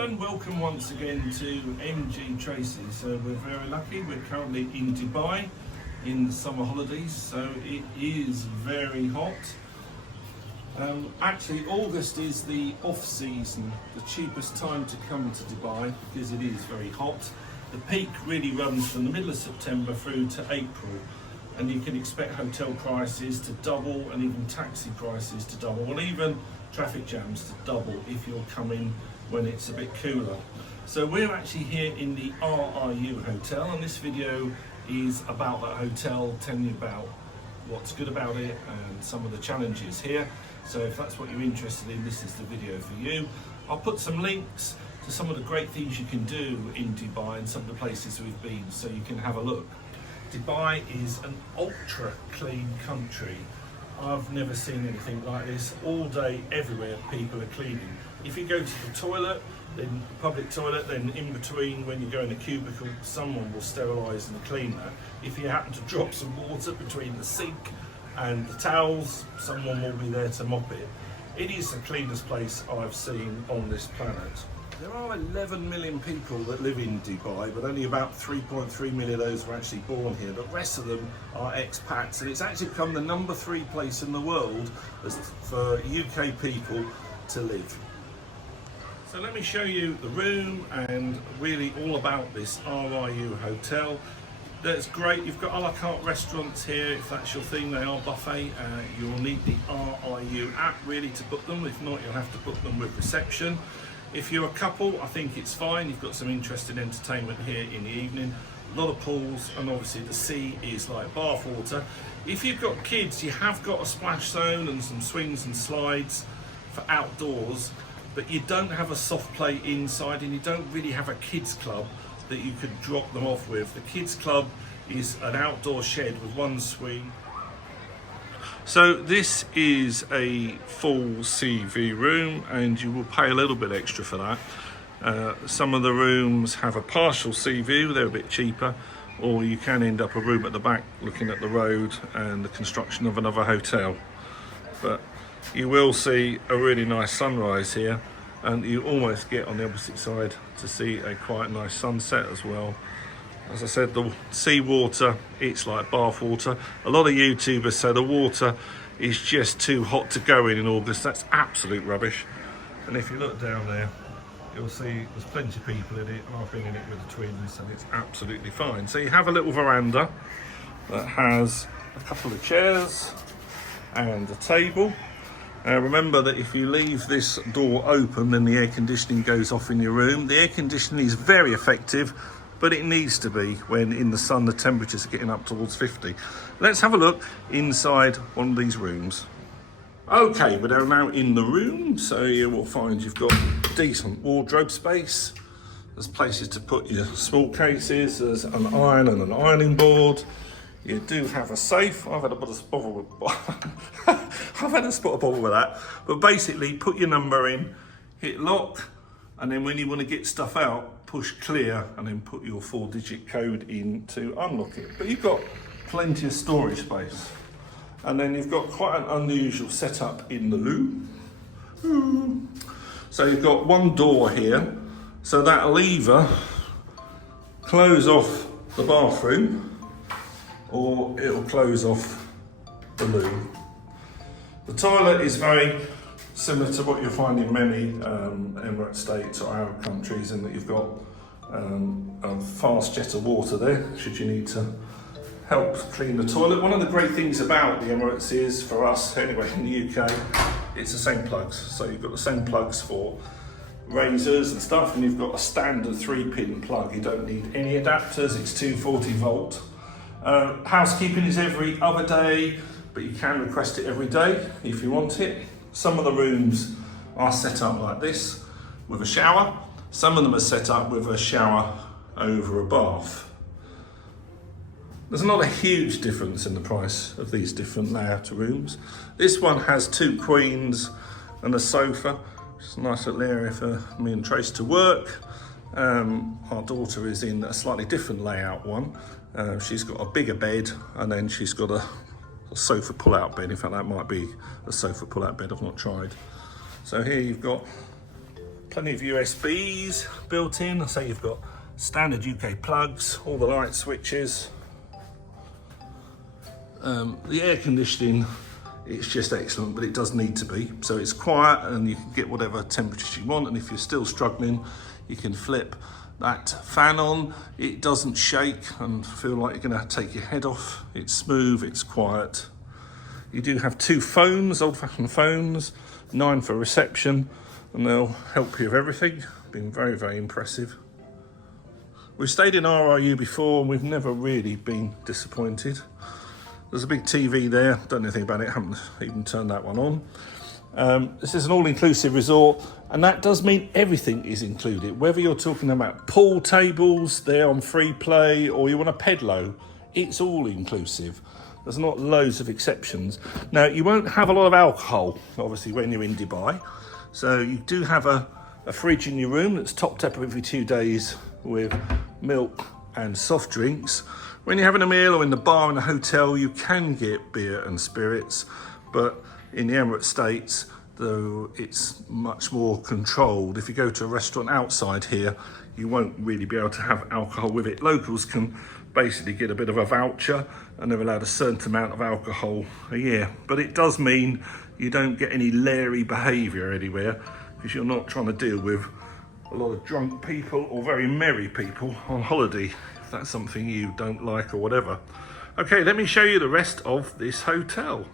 and welcome once again to MG Tracy. So we're very lucky, we're currently in Dubai in the summer holidays, so it is very hot. Actually August is the off season, the cheapest time to come to Dubai because it is very hot. The peak really runs from the middle of September through to April, and you can expect hotel prices to double and even taxi prices to double, and even traffic jams to double if you're coming when it's a bit cooler. So we're actually here in the RIU Hotel, and this video is about that hotel, telling you about what's good about it and some of the challenges here. So if that's what you're interested in, this is the video for you. I'll put some links to some of the great things you can do in Dubai and some of the places we've been, so you can have a look. Dubai is an ultra clean country. I've never seen anything like this. All day, everywhere, people are cleaning. If you go to the toilet, then public toilet, then in between when you go in a cubicle, someone will sterilise and clean that. If you happen to drop some water between the sink and the towels, someone will be there to mop it. It is the cleanest place I've seen on this planet. There are 11 million people that live in Dubai, but only about 3.3 million of those were actually born here. The rest of them are expats, and it's actually become the #3 place in the world for UK people to live. So let me show you the room and really all about this RIU hotel. That's great. You've got a la carte restaurants here if that's your thing. They are buffet. You'll need the RIU app really to book them. If not, you'll have to book them with reception. If you're a couple, I think it's fine. You've got some interesting entertainment here in the evening. A lot of pools, and obviously the sea is like bath water. If you've got kids, you have got a splash zone and some swings and slides for outdoors, but you don't have a soft play inside, and you don't really have a kids club that you could drop them off with. The kids club is an outdoor shed with one swing. So this is a full CV room, and you will pay a little bit extra for that. Some of the rooms have a partial sea view, they're a bit cheaper, or you can end up a room at the back looking at the road and the construction of another hotel. But you will see a really nice sunrise here, and you almost get on the opposite side to see a quite nice sunset as well. As I said, the sea water, it's like bath water. A lot of YouTubers say the water is just too hot to go in August. That's absolute rubbish. And if you look down there, you'll see there's plenty of people in it. I've been in it with the twins, and it's absolutely fine. So you have a little veranda that has a couple of chairs and a table. Remember that if you leave this door open, then the air conditioning goes off in your room. The air conditioning is very effective, but it needs to be when in the sun the temperatures are getting up towards 50. Let's have a look inside one of these rooms. Okay, we're now in the room, so you will find you've got decent wardrobe space. There's places to put your small cases, there's an iron and an ironing board. You do have a safe. I've had a bottle with I've had a spot a bottle with that. But basically, put your number in, hit lock, and then when you want to get stuff out, push clear, and then put your 4-digit code in to unlock it. But you've got plenty of storage space. And then you've got quite an unusual setup in the loo. So you've got one door here, so that'll either close off the bathroom, or it'll close off the loo. The toilet is very similar to what you'll find in many Emirate states or Arab countries, in that you've got a fast jet of water there, should you need to help clean the toilet. One of the great things about the Emirates is, for us anyway in the UK, it's the same plugs. So you've got the same plugs for razors and stuff, and you've got a standard 3-pin plug. You don't need any adapters, it's 240 volt. Housekeeping is every other day, but you can request it every day if you want it. Some of the rooms are set up like this with a shower. Some of them are set up with a shower over a bath. There's not a huge difference in the price of these different layout rooms. This one has 2 queens and a sofa. It's a nice little area for me and Trace to work. Our daughter is in a slightly different layout one. She's got a bigger bed, and then she's got a sofa pull-out bed. In fact, that might be a sofa pull-out bed, I've not tried. So here you've got Plenty of USBs built in. I say you've got standard UK plugs, all the light switches. The air conditioning, it's just excellent, but it does need to be. So it's quiet and you can get whatever temperatures you want. And if you're still struggling, you can flip that fan on. It doesn't shake and feel like you're gonna take your head off. It's smooth, it's quiet. You do have 2 phones, old-fashioned phones, 9 for reception, and they'll help you with everything. Been very, very impressive. We've stayed in RIU before and we've never really been disappointed. There's a big TV there, don't know anything about it, haven't even turned that one on. This is an all-inclusive resort, and that does mean everything is included. Whether you're talking about pool tables, they're on free play, or you want a pedalo, it's all inclusive. There's not loads of exceptions. Now, you won't have a lot of alcohol, obviously, when you're in Dubai. So you do have a fridge in your room that's topped up every 2 days with milk and soft drinks. When you're having a meal or in the bar in a hotel, you can get beer and spirits, but in the Emirate States, though, it's much more controlled. If you go to a restaurant outside here, you won't really be able to have alcohol with it. Locals can basically get a bit of a voucher and they're allowed a certain amount of alcohol a year. But it does mean you don't get any leery behaviour anywhere, because you're not trying to deal with a lot of drunk people or very merry people on holiday, if that's something you don't like or whatever. Okay, let me show you the rest of this hotel.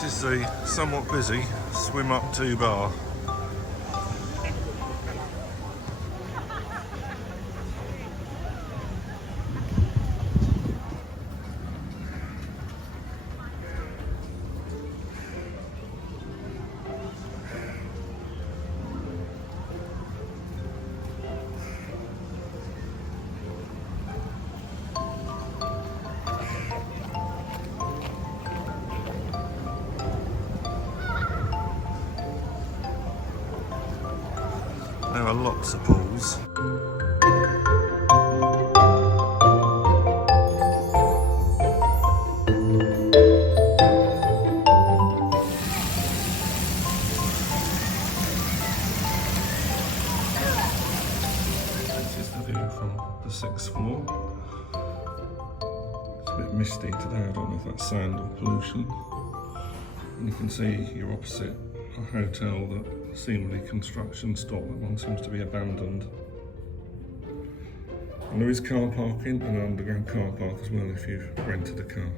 This is the somewhat busy swim up to bar. There are lots of pools. This is the view from the 6th floor. It's a bit misty today, I don't know if that's sand or pollution. And you can see you're opposite a hotel that seemingly construction stopped. That one seems to be abandoned. And there is car parking and an underground car park as well if you've rented a car.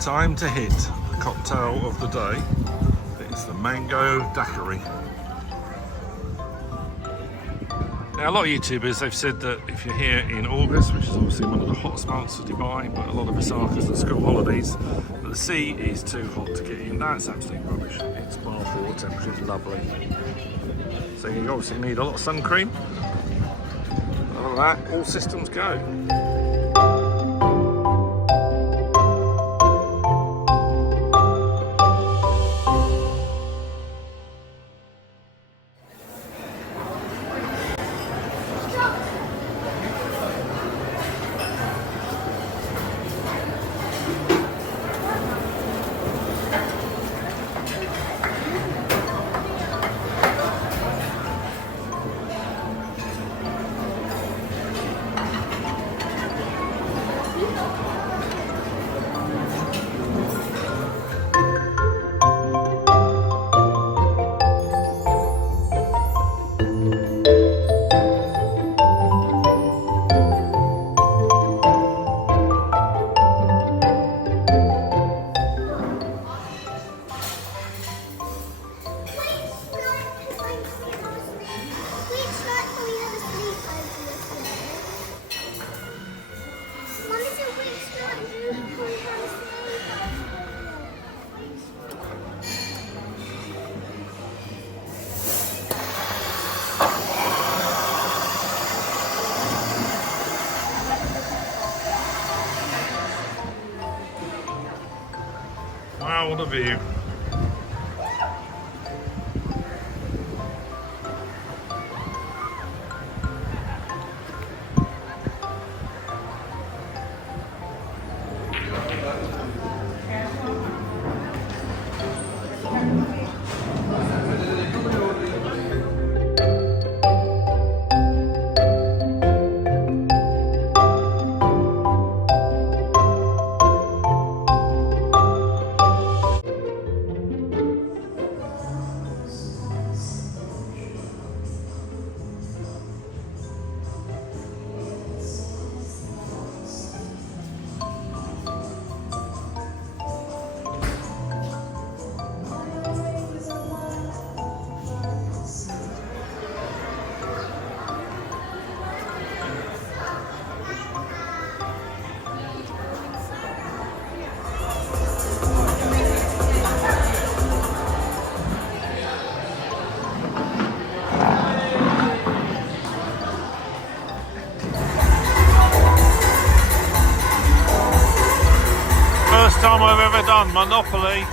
Time to hit the cocktail of the day. It's the mango daiquiri. Now, a lot of YouTubers, they've said that if you're here in August, which is obviously one of the hottest months of Dubai, but a lot of us are because of school holidays, that the sea is too hot to get in. That's absolute rubbish. It's bath water temperature, it's lovely. So you obviously need a lot of sun cream. Other than that, all systems go. Wow, what a view. First time I've ever done Monopoly